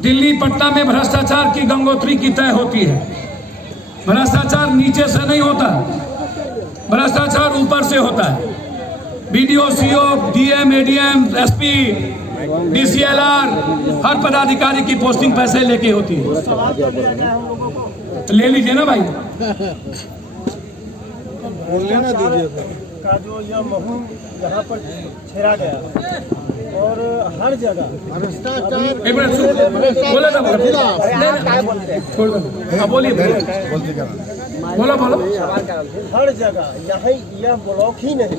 दिल्ली पटना में भ्रष्टाचार की गंगोत्री की तय होती है। भ्रष्टाचार नीचे से नहीं होता, भ्रष्टाचार ऊपर से होता है। BDO, CO, DM, ADM, SP, DCLR, हर पदाधिकारी की पोस्टिंग पैसे लेके होती है। तो ले लीजिए ना भाई। लेना दीजिए का जो यह मुहिम यहाँ पर छेड़ा गया और हर जगह भ्रष्टाचार। एक मिनट बोला था, बोलिए बोलो। हर जगह यह ब्लॉक ही नहीं,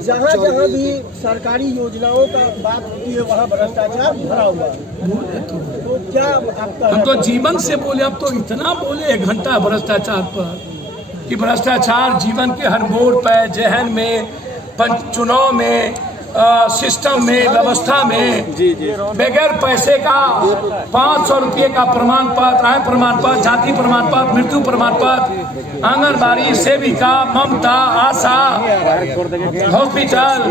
जहाँ जहाँ भी सरकारी योजनाओं का बात होती है वहाँ भ्रष्टाचार भरा हुआ है। तो क्या आपका, हम तो जीवन से बोले, अब तो इतना बोले 1 घंटा भ्रष्टाचार पर कि भ्रष्टाचार जीवन के हर मोड़ पर, जहन में, चुनाव में, सिस्टम में, व्यवस्था में, बगैर पैसे का 500 रुपये का प्रमाण पत्र, आय प्रमाण पत्र, जाति प्रमाण पत्र, मृत्यु प्रमाण पत्र, आंगनबाड़ी सेविका, ममता, आशा, हॉस्पिटल,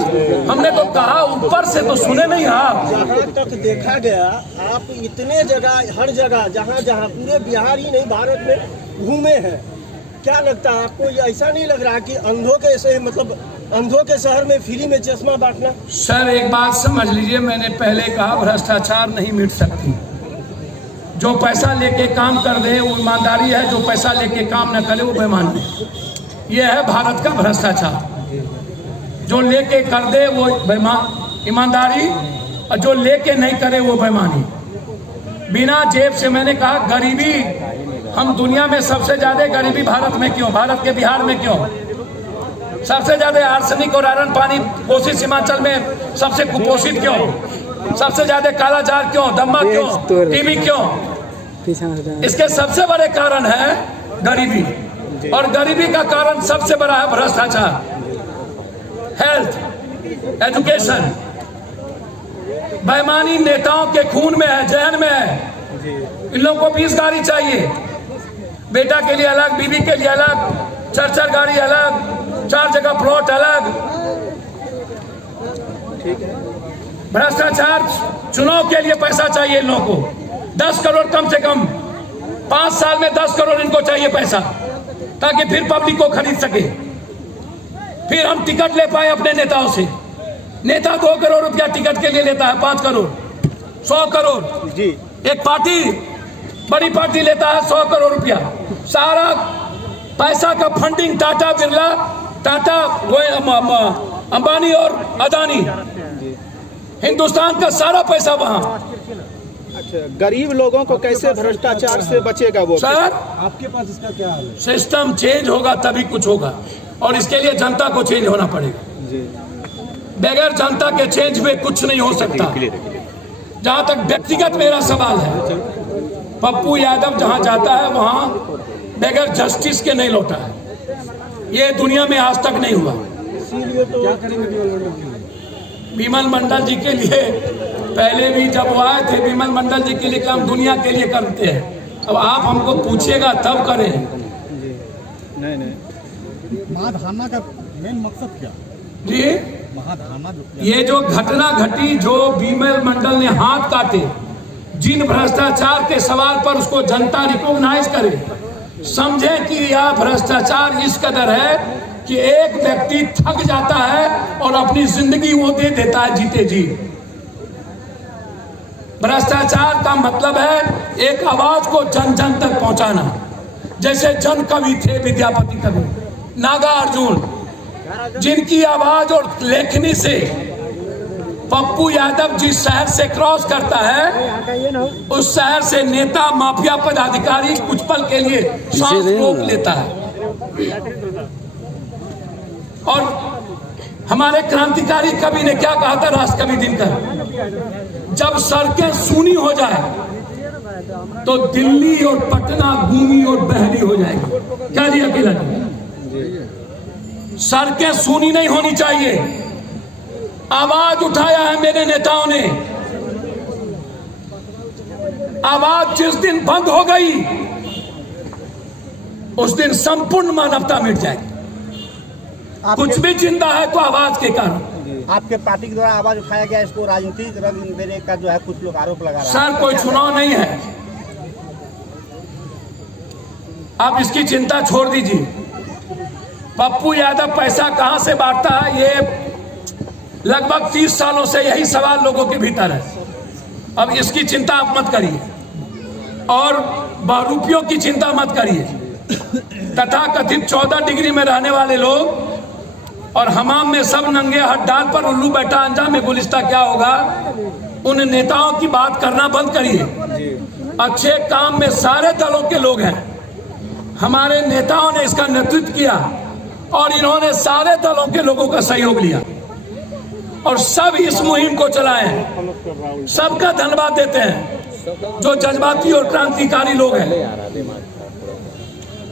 हमने तो कहा ऊपर से तो सुने नहीं आप। जहाँ तक देखा गया आप इतने जगह, हर जगह, जहाँ जहाँ पूरे बिहार ही नहीं भारत में घूमे हैं, क्या लगता है आपको? ये ऐसा नहीं लग रहा कि अंधों के ऐसे, मतलब अंधों के शहर में फ्री में चश्मा बांटना? सर एक बात समझ लीजिए, मैंने पहले कहा भ्रष्टाचार नहीं मिट सकती। जो पैसा लेके काम कर दे वो ईमानदारी है, जो पैसा लेके काम न करे वो बेईमानी है। ये है भारत का भ्रष्टाचार। जो लेके कर दे वो ईमानदारी, और जो लेके नहीं करे वो बेईमानी। बिना जेब से, मैंने कहा गरीबी, हम दुनिया में सबसे ज्यादा गरीबी भारत में क्यों, भारत के बिहार में क्यों सबसे ज्यादा आर्सेनिक और आयरन पानी, कोसी हिमाचल में सबसे कुपोषित क्यों, सबसे ज्यादा कालाजार क्यों, दम्मा क्यों, टीबी क्यों? इसके सबसे बड़े कारण है गरीबी, और गरीबी का कारण सबसे बड़ा है भ्रष्टाचार। हेल्थ, एजुकेशन, बेईमानी नेताओं के खून में है, जहन में है। इन लोगों को 20 गाड़ी चाहिए, बेटा के लिए अलग, बीवी के लिए अलग, 4 गाड़ी अलग, 4 जगह प्लॉट अलग। भ्रष्टाचार, चुनाव के लिए पैसा चाहिए इन लोगों को, 10 करोड़ कम से कम, 5 साल में 10 करोड़ इनको चाहिए पैसा, ताकि फिर पब्लिक को खरीद सके, फिर हम टिकट ले पाए अपने नेताओं से। नेता 2 करोड़ रुपया टिकट के लिए लेता है, 5 करोड़, 100 करोड़ जी। एक पार्टी, बड़ी पार्टी लेता है 100 करोड़ रुपया। सारा पैसा का फंडिंग टाटा बिरला, टाटा, अंबानी और अदानी, हिंदुस्तान का सारा पैसा वहां। अच्छा, गरीब लोगों को कैसे भ्रष्टाचार से बचेगा वो? सर आपके पास इसका क्या हाल है? सिस्टम चेंज होगा तभी कुछ होगा, और इसके लिए जनता को चेंज होना पड़ेगा जी। बगैर जनता के चेंज में कुछ नहीं हो सकता। जहां तक व्यक्तिगत मेरा सवाल है, पप्पू यादव जहां जाता है वहां बगैर जस्टिस के नहीं लौटा है। ये दुनिया में आज तक नहीं हुआ। क्या करेंगे? विमल मंडल जी के लिए पहले भी जब वो आए थे, विमल मंडल जी के लिए काम दुनिया के लिए करते हैं। अब आप हमको पूछिएगा तब करें। नहीं, महाधारणा का मेन मकसद क्या जी? महाधारणा ये जो घटना घटी, जो विमल मंडल ने हाथ काटे, जिन भ्रष्टाचार के सवाल पर उसको जनता रिकॉग्नाइज करे, समझे कि यह भ्रष्टाचार इस कदर है कि एक व्यक्ति थक जाता है और अपनी जिंदगी वो दे देता है जीते जी। भ्रष्टाचार का मतलब है एक आवाज को जन जन तक पहुंचाना। जैसे जन कवि थे विद्यापति कवि, नागार्जुन, जिनकी आवाज और लेखनी से पप्पू यादव जिस शहर से क्रॉस करता है, उस शहर से नेता, माफिया पदाधिकारी कुछ पल के लिए सांस रोक लेता है। और हमारे क्रांतिकारी कवि ने क्या कहा था, राष्ट्र कवि दिनकर, जब सड़कें सूनी हो जाए तो दिल्ली और पटना गूंगी और बहरी हो जाएगी। क्या जी अकेला जी? सड़कें सूनी नहीं होनी चाहिए। आवाज उठाया है मेरे नेताओं ने। आवाज जिस दिन बंद हो गई उस दिन संपूर्ण मानवता मिट जाएगी। कुछ भी जिंदा है तो आवाज के कारण। आपके पार्टी के द्वारा आवाज उठाया गया, इसको राजनीतिक रंग देने का जो है कुछ लोग आरोप लगा रहे हैं। सर कोई चुनाव नहीं है, आप इसकी चिंता छोड़ दीजिए। पप्पू यादव पैसा कहां से बांटता है, ये लगभग 30 सालों से यही सवाल लोगों के भीतर है। अब इसकी चिंता आप मत करिए और बहरूपियों की चिंता मत करिए। तथा कथित 14 डिग्री में रहने वाले लोग और हमाम में सब नंगे हाथ डाल पर उल्लू बैठा अंजाम में गुलिस्ता क्या होगा, उन नेताओं की बात करना बंद करिए। अच्छे काम में सारे दलों के लोग हैं, हमारे नेताओं ने इसका नेतृत्व किया और इन्होंने सारे दलों के लोगों का सहयोग लिया और सब इस मुहिम को चलाए हैं। सबका धन्यवाद देते हैं जो जज्बाती और क्रांतिकारी लोग हैं।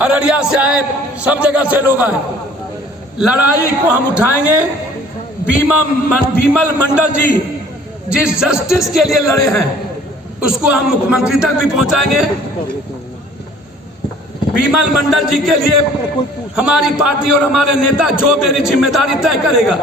अररिया से आए, सब जगह से लोग आए। लड़ाई को हम उठाएंगे। बीमल मंडल जी जिस जस्टिस के लिए लड़े हैं उसको हम मुख्यमंत्री तक भी पहुंचाएंगे। बीमल मंडल जी के लिए हमारी पार्टी और हमारे नेता जो मेरी जिम्मेदारी तय करेगा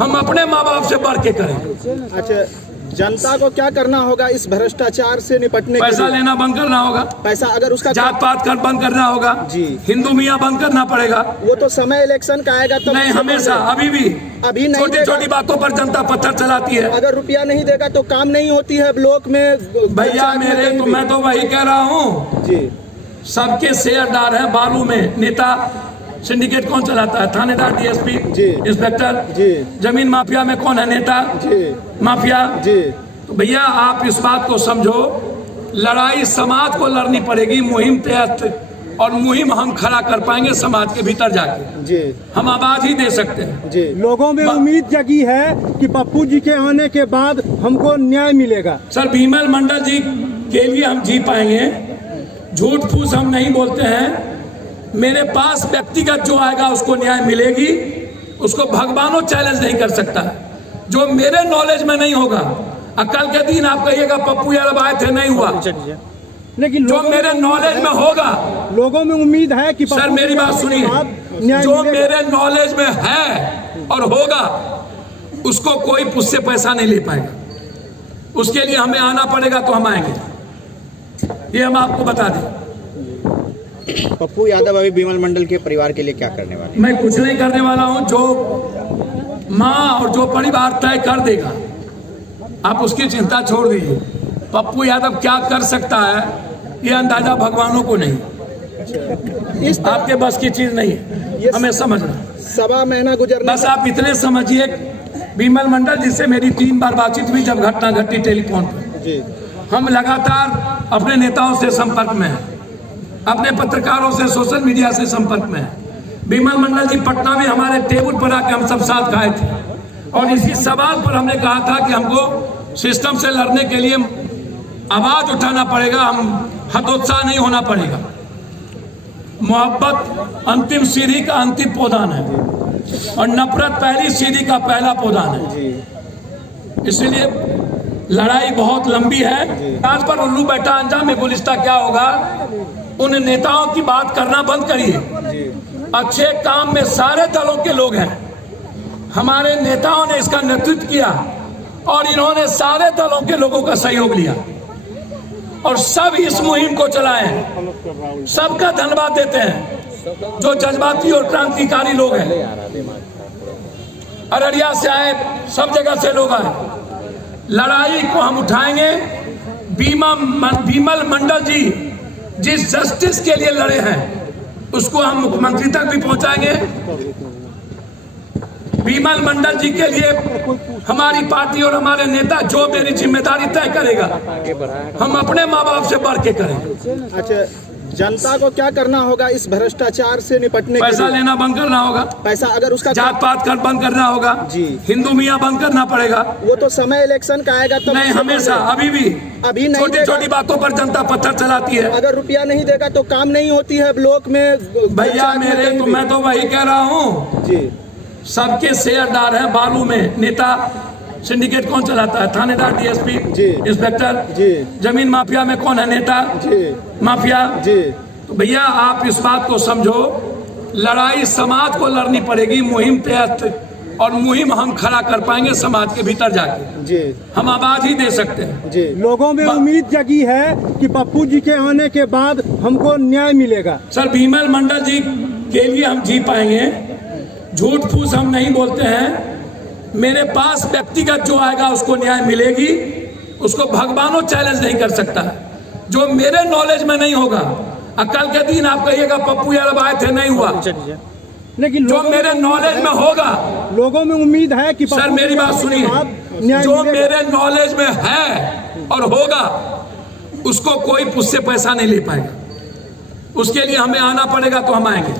हम अपने माँ बाप से बढ़ के करेंगे। अच्छा, जनता को क्या करना होगा इस भ्रष्टाचार से निपटने के पैसा लिए? लेना बंद करना होगा, पैसा अगर उसका जात पात कर बंद करना होगा जी, हिंदू मियाँ बंद करना पड़ेगा। वो तो समय इलेक्शन का आएगा तो नहीं, हमेशा अभी भी नहीं छोटी देगा। छोटी बातों पर जनता पत्थर चलाती है। अगर रुपया नहीं देगा तो काम नहीं होती है ब्लॉक में। भैया मेरे तो मैं तो वही कह रहा हूँ, जी, सबके शेयरदार है बालू में। नेता सिंडिकेट कौन चलाता है? थानेदार, डीएसपी, जी, इंस्पेक्टर। जी, जमीन माफिया में कौन है नेता? जी, माफिया। जी। तो भैया आप इस बात को समझो, लड़ाई समाज को लड़नी पड़ेगी। मुहिम तहत और मुहिम हम खड़ा कर पाएंगे समाज के भीतर जाके। जी, हम आवाज ही दे सकते हैं। जी। लोगों में उम्मीद जगी है कि पप्पू जी के आने के बाद हमको न्याय मिलेगा। सर बीमल मंडल जी के लिए हम जी पाएंगे, झूठ फूस हम नहीं बोलते हैं। मेरे पास व्यक्तिगत जो आएगा उसको न्याय मिलेगी, उसको भगवानों चैलेंज नहीं कर सकता। जो मेरे नॉलेज में नहीं होगा, कल के दिन आप कहिएगा पप्पू यादव आए थे नहीं हुआ, लेकिन जो मेरे नॉलेज में होगा। लोगों में उम्मीद है कि सर मेरी बात सुनिए, जो मेरे नॉलेज में है और होगा उसको कोई मुझसे पैसा नहीं ले पाएगा। उसके लिए हमें आना पड़ेगा तो हम आएंगे, ये हम आपको बता दें। पप्पू यादव अभी बीमल मंडल के परिवार के लिए क्या करने वाले? मैं कुछ नहीं करने वाला हूं, जो माँ और जो परिवार तय कर देगा आप उसकी चिंता छोड़ दीजिए। पप्पू यादव क्या कर सकता है ये अंदाजा भगवानों को नहीं, इस आपके बस की चीज नहीं है, हमें समझना। 1.25 महीना गुजरने बस आप इतने समझिए, बीमल मंडल जिससे मेरी 3 बार बातचीत हुई जब घटना घटी टेलीफोन पर। जी, हम लगातार अपने नेताओं से संपर्क में हैं, अपने पत्रकारों से, सोशल मीडिया से संपर्क में हैं। बीमल मंडल जी पटना में हमारे टेबल पर आके हम सब साथ खाए थे और इसी सवाल पर हमने कहा था कि हमको सिस्टम से लड़ने के लिए आवाज उठाना पड़ेगा, हम हतोत्साह नहीं होना पड़ेगा। मोहब्बत अंतिम सीढ़ी का अंतिम पौधान है और नफरत पहली सीढ़ी का पहला पौधान है। इसलिए लड़ाई बहुत लंबी है। आज पर उल्लू बैठा अंजाम में गुलिस्ता क्या होगा, उन नेताओं की बात करना बंद करिए। अच्छे काम में सारे दलों के लोग हैं, हमारे नेताओं ने इसका नेतृत्व किया और इन्होंने सारे दलों के लोगों का सहयोग लिया और सब इस मुहिम को चलाए हैं। सबका धन्यवाद देते हैं जो जज्बाती और क्रांतिकारी लोग हैं। अररिया से आए, सब जगह से लोग आए। लड़ाई को हम उठाएंगे। बीमल मंडल जी जिस जस्टिस के लिए लड़े हैं उसको हम मुख्यमंत्री तक भी पहुंचाएंगे। बीमल मंडल जी के लिए हमारी पार्टी और हमारे नेता जो मेरी जिम्मेदारी तय करेगा हम अपने माँ बाप से बढ़ के करेंगे। अच्छा, जनता को क्या करना होगा इस भ्रष्टाचार से निपटने के पैसा लिए? लेना बंद करना होगा, पैसा अगर उसका जात पात कर बंद करना होगा जी, हिंदू मियाँ बंद करना पड़ेगा। वो तो समय इलेक्शन का आएगा तो नहीं, हमेशा अभी भी नहीं छोटी देगा। छोटी बातों पर जनता पत्थर चलाती है। अगर रुपया नहीं देगा तो काम नहीं होती है ब्लॉक में। भैया मेरे तो मैं तो वही कह रहा हूँ, जी, सबके शेयरदार है बालू में। नेता सिंडिकेट कौन चलाता है? थानेदार, डीएसपी, जी, इंस्पेक्टर। जी, जमीन माफिया में कौन है नेता? जी, माफिया। जी, तो भैया आप इस बात को समझो, लड़ाई समाज को लड़नी पड़ेगी। मुहिम तहत और मुहिम हम खड़ा कर पाएंगे समाज के भीतर जाके। जी हम आवाज ही दे सकते हैं। जी लोगों में उम्मीद जगी है कि पप्पू जी के आने के बाद हमको न्याय मिलेगा। सर विमल मंडल जी के लिए हम जी पाएंगे, झूठ फूस हम नहीं बोलते हैं। मेरे पास व्यक्तिगत जो आएगा उसको न्याय मिलेगी, उसको भगवानों चैलेंज नहीं कर सकता है। जो मेरे नॉलेज में नहीं होगा, कल के दिन आप कहिएगा पप्पू यादव आए थे नहीं हुआ, लेकिन जो मेरे नॉलेज में होगा, लोगों में उम्मीद है कि सर मेरी बात सुनिए, जो मेरे नॉलेज में है और होगा उसको कोई उससे पैसा नहीं ले पाएगा। उसके लिए हमें आना पड़ेगा तो हम आएंगे,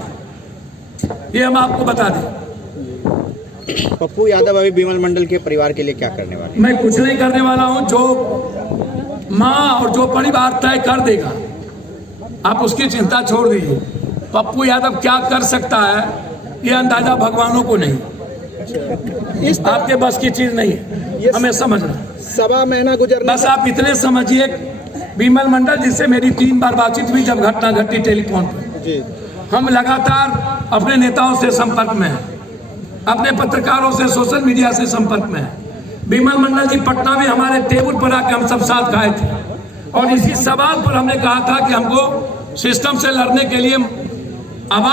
ये हम आपको बता दें। पप्पू यादव अभी विमल मंडल के परिवार के लिए क्या करने वाले? मैं कुछ नहीं करने वाला हूं, जो माँ और जो परिवार तय कर देगा आप उसकी चिंता छोड़ दीजिए। पप्पू यादव क्या कर सकता है ये अंदाजा भगवानों को नहीं, इस आपके बस की चीज नहीं है, हमें समझना। 1.25 महीना गुजरने बस आप इतने समझिए, विमल मंडल जिससे मेरी 3 बार बातचीत हुई जब घटना घटी टेलीफोन पर, जी हम लगातार अपने नेताओं से संपर्क में हैं, अपने पत्रकारों से, सोशल मीडिया से संपर्क में हैं। विमल मंडल जी पटना में हमारे टेबल पर आके हम सब साथ खाए थे और इसी सवाल पर हमने कहा था कि हमको सिस्टम से लड़ने के लिए आवाज